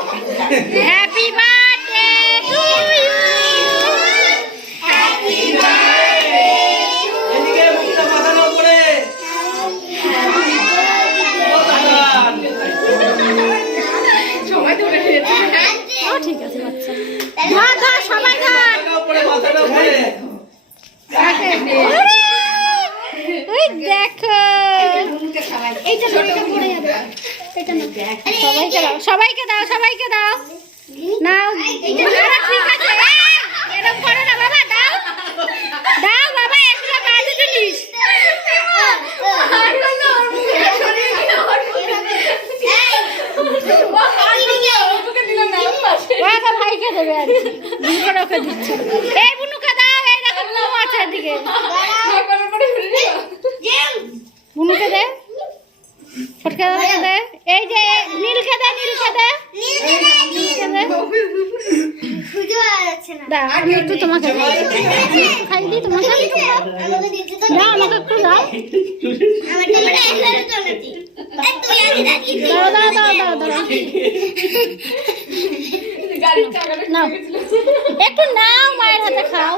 Happy birthday to you. Happy birthday এদিকে মুখটা মাথা নাও করে সবাই ধরে নিয়েছে। ও ঠিক আছে বাচ্চা ধর ধর সবাই ধর মাথাটা উপরে ওই দেখো এইটা লড়িটা পড়ে যাবে এটা না সবাইকে দাও সবাইকে দাও নাও আরে ঠিক আছে এরকম করো না বাবা দাও দাও বাবা একটা বাজে জিনিস ওটা ভাইকে দেবে আর বুনুকে ওকে দিচ্ছে এই বুনুকে দাও এই দেখো বুনু আছে এদিকে বুনুকে দে ফটকা দে এই যে নীলকে দে দাও আমি একটু তোমাকে খাই দিই তোমাকে দাও আমাকে একটু দাও নাও একটু নাও মায়ের হাতে খাও